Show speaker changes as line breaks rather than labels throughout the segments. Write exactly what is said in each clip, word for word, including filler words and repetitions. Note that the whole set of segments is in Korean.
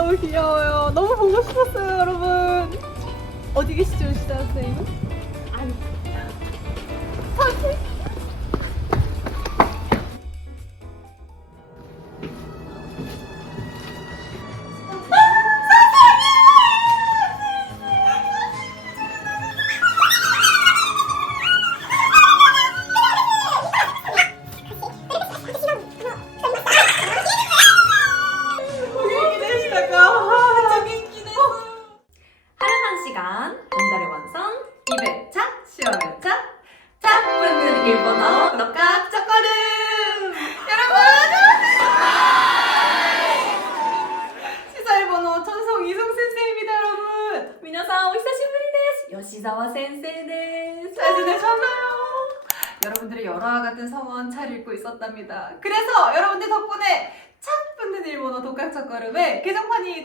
너무 귀여워요. 너무 보고 싶었어요, 여러분. 어디 계시죠, 시다 선생님? 아니. 선생님.
전달의 완성 이백 차 시험의 차 짝붙는 일본어 녹각 첫걸음. 여러분 시사 일본어 천성 이성 센세이입니다. 여러분 미나상 오히사시부리 데스 요시자와 센세이 데스. 잘 지내셨나요? 여러분들의 열화와 같은 성원 잘 읽고 있었답니다. 그래서 여러분들 덕분에 착 붙는 일본어 독학 첫걸음의 개정판이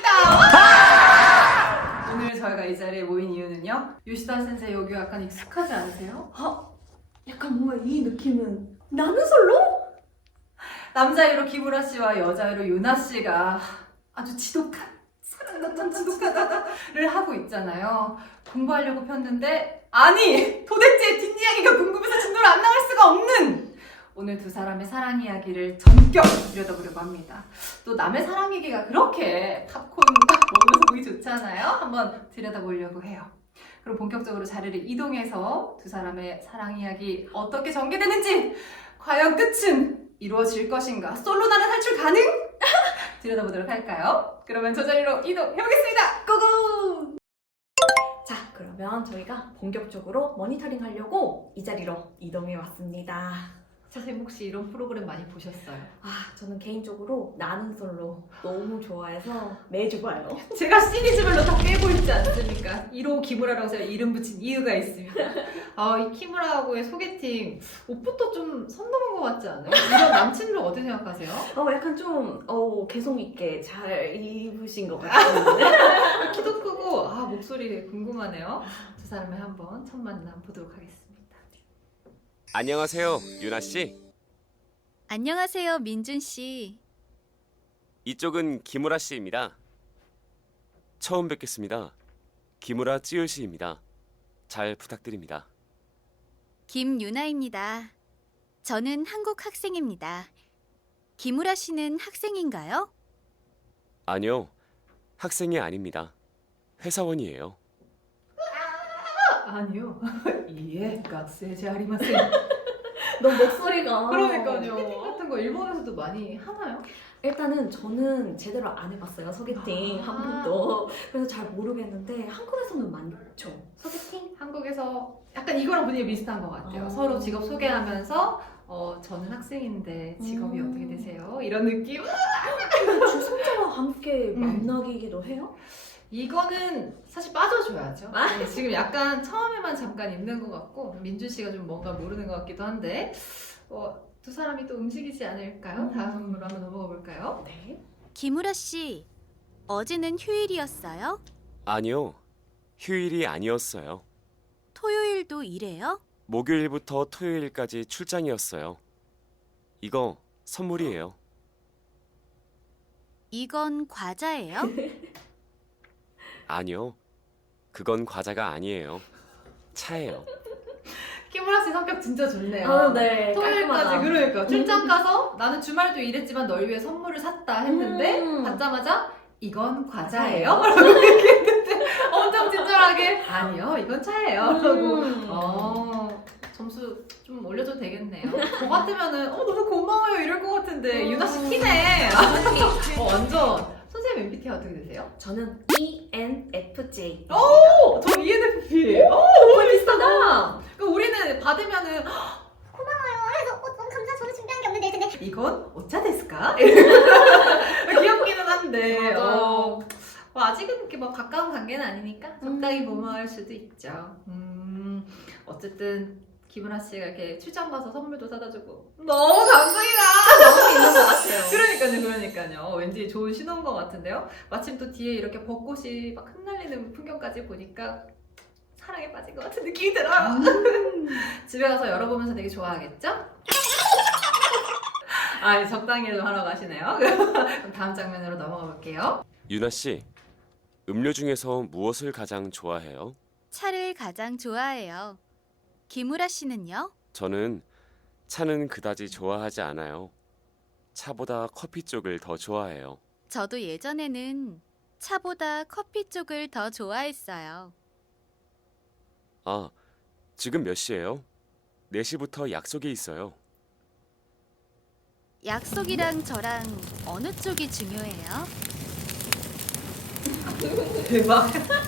나왔답니다. 오늘 저희가 이 자리에 모인 이유는요, 요시다 센세이 여기 약간 익숙하지 않으세요?
아, 약간 뭔가 이 느낌은 나는 솔로?
남자애로 기무라 씨와 여자애로 유나 씨가 아주 지독한 사랑났던 지독하다를 하고 있잖아요. 공부하려고 폈는데 아니 도대체 뒷이야기가 궁금해서 진도를 안 나갈 수가 없는 오늘 두 사람의 사랑 이야기를 전격 들여다보려고 합니다. 또 남의 사랑 얘기가 그렇게 팝콘 먹으면서 보기 좋잖아요. 한번 들여다보려고 해요. 그럼 본격적으로 자리를 이동해서 두 사람의 사랑 이야기 어떻게 전개되는지, 과연 끝은 이루어질 것인가, 솔로 나라 탈출 가능? 들여다보도록 할까요? 그러면 저 자리로 이동해보겠습니다. 고고!
자, 그러면 저희가 본격적으로 모니터링 하려고 이 자리로 이동해 왔습니다.
선생님 혹시 이런 프로그램 많이 보셨어요?
아, 저는 개인적으로 나는 솔로 너무 좋아해서 매주 봐요.
제가 시리즈별로 다 깨고 있지 않습니까? 일 호 기무라라고 제가 이름 붙인 이유가 있습니다. 아, 이 키무라하고의 소개팅 옷부터 좀 선 넘은 것 같지 않아요? 이런 남친들 어떻게 생각하세요?
어, 약간 좀 어, 개성 있게 잘 입으신 것 같아요.
키도 크고 아 목소리 궁금하네요. 두 사람의 한번 첫 만남 보도록 하겠습니다.
안녕하세요, 유나 씨.
안녕하세요, 민준 씨.
이쪽은 기무라 씨입니다. 처음 뵙겠습니다. 기무라 찌을 씨입니다. 잘 부탁드립니다.
김유나입니다. 저는 한국 학생입니다. 김우라 씨는 학생인가요?
아니요, 학생이 아닙니다. 회사원이에요.
아니요. 이해 깍세지 아리마센.
너 목소리가
그러니까요. 소개팅 같은 거 일본에서도 많이 하나요?
일단은 저는 제대로 안 해봤어요. 소개팅
아.
한 번도. 그래서 잘 모르겠는데 한국에서는 많죠. 소개팅?
한국에서 약간 이거랑 분위기 비슷한 것 같아요.
아.
서로 직업 소개하면서 어, 저는 학생인데 직업이
음.
어떻게 되세요? 이런 느낌?
주선자와 함께
음.
만나기도 해요?
이거는 사실 빠져줘야죠.
아.
네, 지금 약간 처음에만 잠깐 입는 것 같고 민준 씨가 좀 뭔가 모르는 것 같기도 한데 어, 두 사람이 또 움직이지 않을까요?
음.
다음으로 한번 넘어가 볼까요?
네.
김우라 씨, 어제는 휴일이었어요?
아니요, 휴일이 아니었어요.
토요일도 일해요?
목요일부터 토요일까지 출장이었어요. 이거 선물이에요.
이건 과자예요?
아니요, 그건 과자가 아니에요. 차예요.
키무라 씨 성격 진짜 좋네요.
아, 네.
토요일까지
깔끔하다.
그러니까 출장 가서 나는 주말도 일했지만 널 위해 선물을 샀다 했는데
음.
받자마자 이건 과자예요?
과자예요?
라고 얘기했는데 엄청 친절하게 아니요 이건 차예요 라고
음.
어, 점수 좀 올려줘도 되겠네요. 저 같으면은 어 너무 고마워요 이럴 것 같은데
음.
유나 씨 키네. 어, 완전. 선생님 엠비티아이 어떻게 되세요?
저는 이 엔 에프 제이.
오! 저 이엔에프피. 오!
너무 비슷하다.
그럼 우리는 받으면은
그래서 어, 너무 감사 저는 준비한 게 없는데 근데
이건 오차 데스까? 귀엽기는 한데
맞아요.
어, 뭐 아직은 이렇게 뭐 가까운 관계는 아니니까 적당히
음.
모모할 수도 있죠. 음, 어쨌든 김은하 씨가 이렇게 출장 가서 선물도 사다 주고 너무 감동이다.
너무 있는 것 같아요.
그러니까요, 그러니까요. 왠지 좋은 신호인 것 같은데요. 마침 또 뒤에 이렇게 벚꽃이 막 흩날리는 풍경까지 보니까 사랑에 빠진 것 같은 느낌이 들어요.
음.
집에 가서 열어보면서 되게 좋아하겠죠? 아, 적당히 좀 하러 가시네요. 그럼 다음 장면으로 넘어가 볼게요.
유나 씨, 음료 중에서 무엇을 가장 좋아해요?
차를 가장 좋아해요. 김우라 씨는요?
저는 차는 그다지 좋아하지 않아요. 차보다 커피 쪽을 더 좋아해요.
저도 예전에는 차보다 커피 쪽을 더 좋아했어요.
아, 지금 몇 시예요? 네 시부터 약속이 있어요.
약속이랑 저랑 어느 쪽이 중요해요?
대박.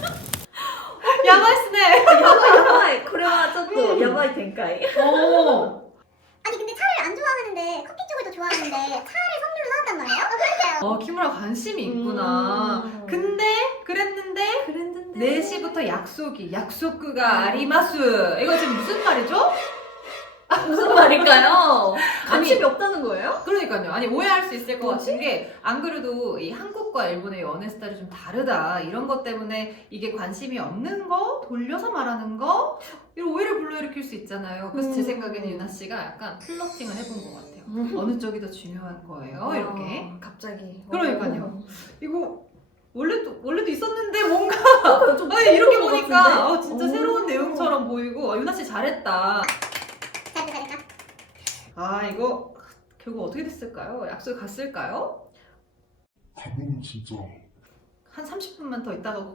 야바이스네.
やばいやばいこれはちょっとやばい展開
오.
아니 근데 차를 안 좋아하는데 커피 쪽을 더 좋아하는데 차를 선물로 사왔단 말이에요? 어, 그러세요.
어, 키무라 관심이 있구나.
음.
근데 그랬는데
그랬는데
네 시부터 약속이 약속구가 아리마스. 이거 지금 무슨 말이죠?
무슨 말일까요?
아니,
관심이 없다는 거예요?
그러니까요. 아니 오해할 수 있을 것 같은 게 안 그래도 이 한국과 일본의 연애 스타일이 좀 다르다 이런 것 때문에 이게 관심이 없는 거 돌려서 말하는 거 이런 오해를 불러일으킬 수 있잖아요. 그래서 제
음.
생각에는 유나 씨가 약간 플러팅을 해본 것 같아요.
음.
어느 쪽이 더 중요한 거예요? 이렇게.
아, 갑자기
그러니까요. 이거 원래도 원래도 있었는데 뭔가
어, 좀
아니, 이렇게
것
보니까
같은데?
어, 진짜
오.
새로운 내용처럼 보이고 아, 유나 씨 잘했다.
잘했다 잘했다.
아 이거 결국 어떻게 됐을까요? 약속 갔을까요?
가면은 진짜
한 삼십 분만 더 있다가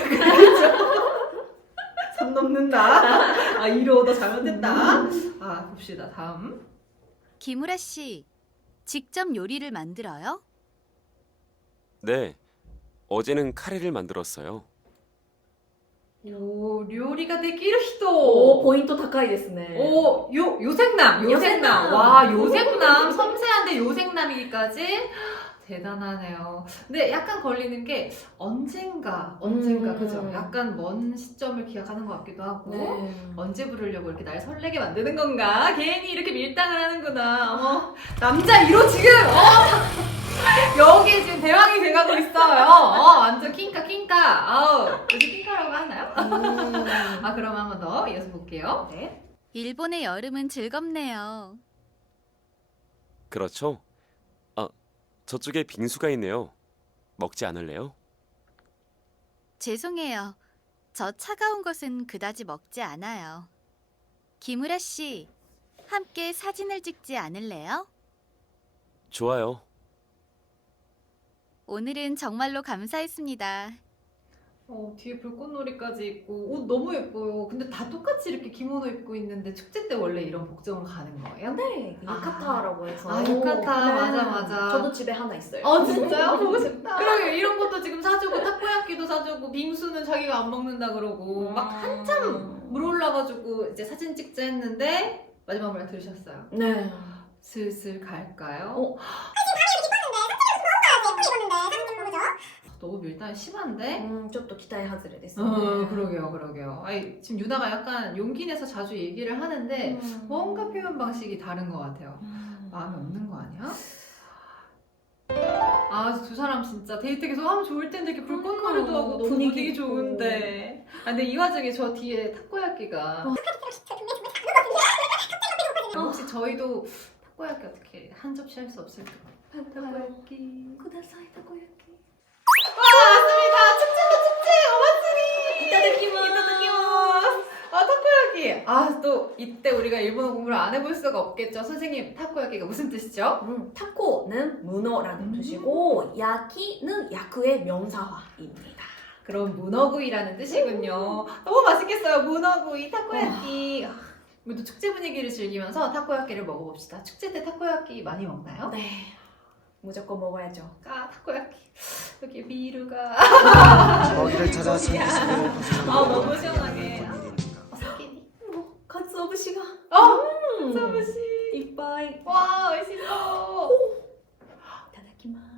선 넘는다. 아 이러다 잘못됐다. 아 봅시다 다음.
김우라 씨, 직접 요리를 만들어요?
네, 어제는 카레를 만들었어요.
오 요리가 되기를
오
히도.
ポイント高いですね
오, 요, 요생남, 요생남.
요생남.
와, 요생남. 섬세한데 요생남이기까지 대단하네요. 근데 약간 걸리는 게 언젠가, 언젠가,
음.
그죠? 약간 먼 시점을 기약하는 것 같기도 하고.
네.
언제 부르려고 이렇게 날 설레게 만드는 건가? 괜히 이렇게 밀당을 하는구나. 어머, 남자 일 호 지금, 어! 여기 지금 대왕이 돼가고 있어요. 어, 완전 킹카, 킹카. 아우, 요즘 킹카라고 하나요?
음.
아, 그럼 한 번 더 이어서 볼게요. 네.
일본의 여름은 즐겁네요.
그렇죠? 아, 저쪽에 빙수가 있네요. 먹지 않을래요?
죄송해요. 저 차가운 것은 그다지 먹지 않아요. 김우라 씨, 함께 사진을 찍지 않을래요?
좋아요.
오늘은 정말로 감사했습니다.
어, 뒤에 불꽃놀이까지 있고 옷 너무 예뻐요. 근데 다 똑같이 이렇게 기모노 입고 있는데 축제 때 원래 이런 복장을 가는 거예요?
네,
아.
유카타라고 해서
아, 유카타. 맞아, 맞아.
저도 집에 하나 있어요
어 진짜요? 보고 싶다. 그러게 이런 것도 지금 사주고 타코야끼도 사주고 빙수는 자기가 안 먹는다 그러고 막 한참 물 올라가지고 이제 사진 찍자 했는데 마지막 말 들으셨어요?
네
슬슬 갈까요?
어.
너무 밀당이 심한데?
음, ちょっと期待外れですね
어 그러게요 그러게요. 아니 지금 유나가 약간 용기 내서 자주 얘기를 하는데
음.
뭔가 표현 방식이 다른 것 같아요.
음.
마음에 없는 거 아니야? 아 두 사람 진짜 데이트 계속 하면 좋을 텐데 이렇게 불꽃놀이도
그러니까요.
하고 너무
분위기
분위기,
있고.
좋은데 아 근데 이 와중에 저 뒤에 타코야끼가
어.
혹시 저희도 타코야끼 어떻게 한 접시 할 수 없을까요? 타코야끼
くださいたこ焼き
와 왔습니다 축제다 축제 오마츠리
いただきますいただきます
아 타코야끼 아 또 이때 우리가 일본어 공부를 안 해볼 수가 없겠죠. 선생님 타코야끼가 무슨 뜻이죠?
음, 타코는 문어라는
음.
뜻이고 야키는 야쿠의 명사화입니다.
그럼 문어구이라는 뜻이군요. 너무 맛있겠어요. 문어구이, 타코야끼. 아, 우리도 축제 분위기를 즐기면서 타코야끼를 먹어봅시다. 축제 때 타코야끼 많이 먹나요?
네, 무조건 먹어야죠.
아, 타코야끼. 여기 미루가.
먹이를 찾아 숨기시고
아, 너무 시원하게. 아, 사케니.
뭐, 가츠오부시가
어,
음,
서브시.
이빠이
와, 맛있어.
いただきます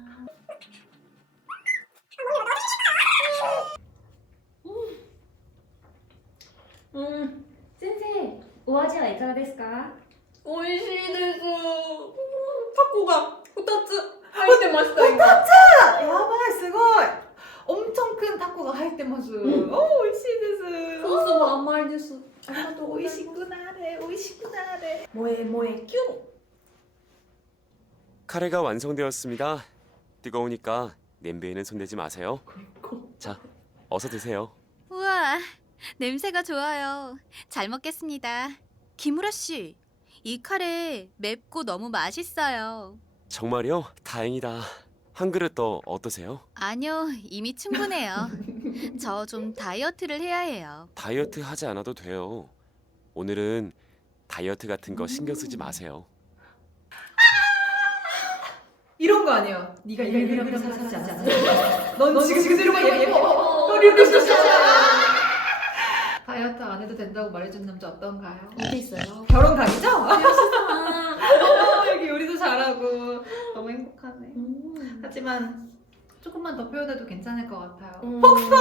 うん、うん
先生、お味はいかがですか？
美味しいです。タコがふたつ入ってました今。
야바이, 스고이. 엄청 큰 타코가 하이테마스. 오, 오이시데스.
ソースも甘いです。ありがとうございます。
오이시쿠나레, 오이시쿠나레.
萌え萌えキュン。
카레가 완성되었습니다. 뜨거우니까 냄비에는 손대지 마세요. 자, 어서 드세요.
우와, 냄새가 좋아요. 잘 먹겠습니다. 김우라 씨, 이 카레 맵고 너무 맛있어요.
정말요? 다행이다. 한 그릇 더 어떠세요?
아니요, 이미 충분해요. 저 좀 다이어트를 해야 해요.
다이어트 하지 않아도 돼요. 오늘은 다이어트 같은 거 신경 쓰지 마세요.
이런 거 아니에요. 네가 일 그램도 살지 않았어. 넌 지금 그대로가 예뻐. 너 이렇게 좋잖아. 다이어트 안 해도 된다고 말해준 남자 어떤가요?
어디 있어요?
결혼 각이죠?
아,
어, 여기 요리도 잘하고 너무 행복하네.
음.
하지만 조금만 더 표현해도 괜찮을 것 같아요.
음.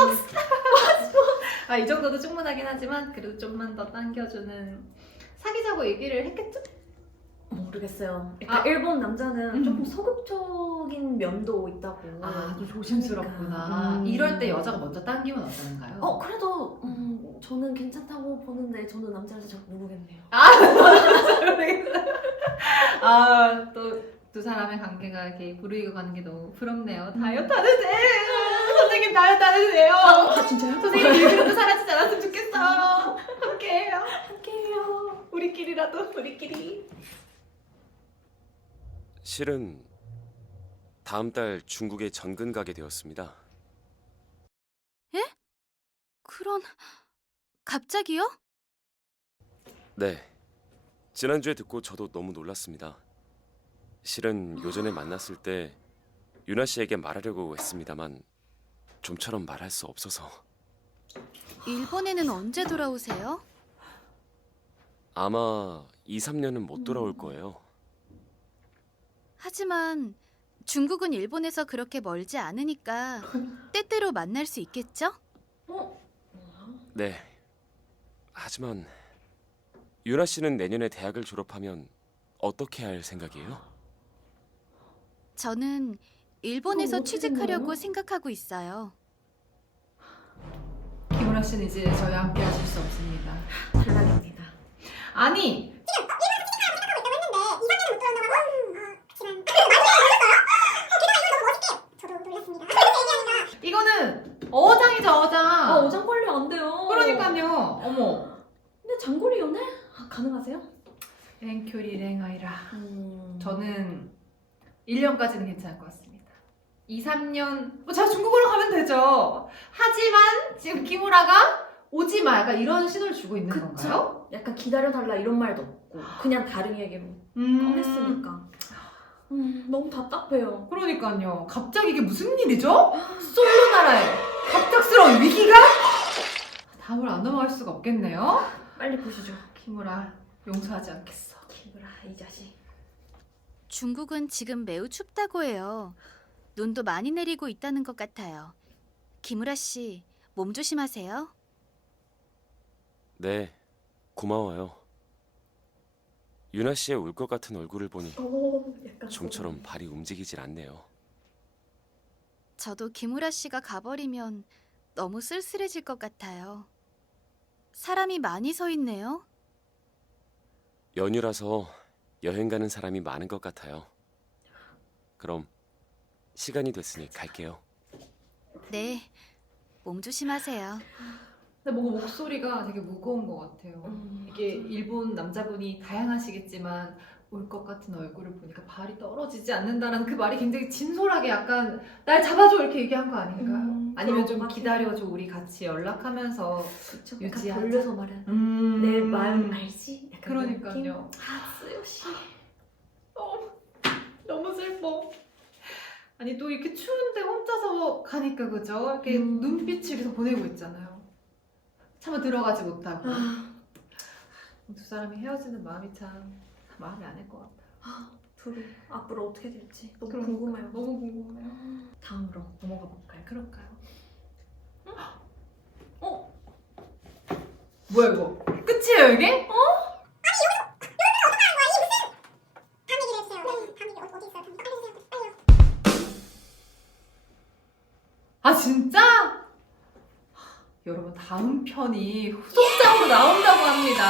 아, 이 정도도 충분하긴 하지만 그래도 좀만 더 당겨주는 사귀자고 얘기를 했겠죠?
모르겠어요. 약간
아.
일본 남자는
음.
조금 소극적인 면도 있다고.
아, 좀 조심스럽구나.
음.
이럴 때 여자가 먼저 당기면 어떤가요?
어 그래도 음, 저는 괜찮다고 보는데 저는 남자라서 잘 모르겠네요.
아, 또 두 사람의 관계가 이렇게 부르이고 가는 게 너무 부럽네요. 다이어트 안 해도 돼! 선생님 다이어트 안 해도 돼요!
아 진짜요?
선생님 일그램도 사라지지 않았으면 좋겠어요. 함께해요.
함께해요.
우리끼리라도 우리끼리.
실은 다음 달 중국에 전근 가게 되었습니다.
그런... 갑자기요?
네. 지난주에 듣고 저도 너무 놀랐습니다. 실은 요전에 만났을 때 유나 씨에게 말하려고 했습니다만 좀처럼 말할 수 없어서.
일본에는 언제 돌아오세요?
아마 이, 삼 년은 못 돌아올 거예요.
하지만 중국은 일본에서 그렇게 멀지 않으니까 때때로 만날 수 있겠죠?
어?
네. 하지만 유나 씨는 내년에 대학을 졸업하면 어떻게 할 생각이에요?
저는 일본에서
그럼 어떻게
취직하려고
되나요?
생각하고 있어요.
김우라 씨는 이제 저희와 함께 하실 수 없습니다.
탈락입니다.
아니! 이거는 어장이죠, 어장.
아 어장 관리 안 돼요.
그러니까요. 어머.
근데 장거리 연애 아, 가능하세요?
랭큐리 랭아이라.
음.
저는 일 년까지는 괜찮을 것 같습니다. 이, 삼 년, 뭐 제가 중국으로 가면 되죠. 하지만 지금 김우라가 오지 마. 약간 이런 신호를 주고 있는 건가요?
그쵸? 약간 기다려달라 이런 말도 없고 그냥 다른 얘기로
음.
꺼냈으니까 음, 너무 답답해요.
그러니까요. 갑자기 이게 무슨 일이죠? 솔로 나라에 갑작스러운 위기가? 다음을 안 넘어갈 수가 없겠네요.
빨리 보시죠.
김우라 용서하지 않겠어.
기브라 이 자식.
중국은 지금 매우 춥다고 해요. 눈도 많이 내리고 있다는 것 같아요. 김우라 씨, 몸 조심하세요.
네. 고마워요. 유나 씨의 울 것 같은 얼굴을 보니
오, 약간
좀처럼 발이 움직이질 않네요.
저도 김우라 씨가 가버리면 너무 쓸쓸해질 것 같아요. 사람이 많이 서 있네요.
연휴라서 여행 가는 사람이 많은 것 같아요. 그럼 시간이 됐으니 갈게요.
네, 몸 조심하세요.
근데 뭔가 목소리가 되게 무거운 것 같아요.
음,
이게 일본 남자분이 다양하시겠지만 올 것 같은 얼굴을 보니까 발이 떨어지지 않는다라는 그 말이 굉장히 진솔하게 약간 날 잡아줘 이렇게 얘기한 거 아닌가요?
음,
아니면
그런
좀
것 같아요.
기다려줘 우리 같이 연락하면서
그쵸?
유지하자.
약간 돌려서 말하는
음...
내 마음 알지? 약간 그런 느낌?
그러니까요.
아 쓰요씨.
어, 너무 슬퍼. 아니 또 이렇게 추운데 혼자서 가니까 그죠? 이렇게
음.
눈빛을 계속 보내고 있잖아요. 차마 들어가지 못하고.
아,
두 사람이 헤어지는 마음이 참 마음이 안 할 것 같아요.
아 둘이 앞으로 어떻게 될지 너무
그러니까요.
궁금해요.
너무 궁금해요.
다음으로 넘어가 볼까요?
그럴까요?
어?
뭐야 이거? 끝이에요 이게? 어? 아 진짜? 여러분 다음 편이 후속작으로 나온다고 합니다.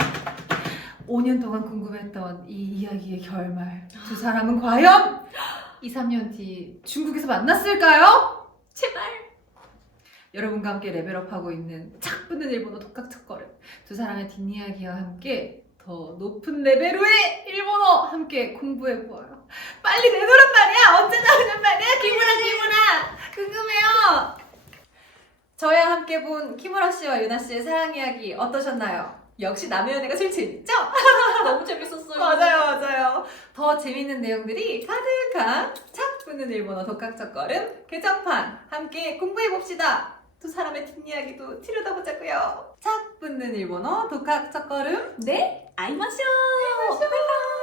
오 년 동안 궁금했던 이 이야기의 결말. 두 사람은 과연 이, 삼 년 뒤 중국에서 만났을까요? 제발! 여러분과 함께 레벨업하고 있는 착 붙는 일본어 독학 첫걸음. 두 사람의 뒷이야기와 함께 더 높은 레벨의 일본어 함께 공부해보아요. 빨리 내놓으란 말이야! 언제 나오냔 말이야! 기무라, 기무라! 궁금해요! 저와 함께 본 키무라 씨와 유나 씨의 사랑 이야기 어떠셨나요? 역시 남의 연애가 제일 재밌죠?
너무 재밌었어요.
맞아요, 맞아요. 더 재밌는 내용들이 가득한 착 붙는 일본어 독학 첫걸음 개정판 함께 공부해봅시다. 두 사람의 뒷이야기도 들여다보자고요. 착 붙는 일본어 독학 첫걸음
네, 아이마쇼. 아이마쇼.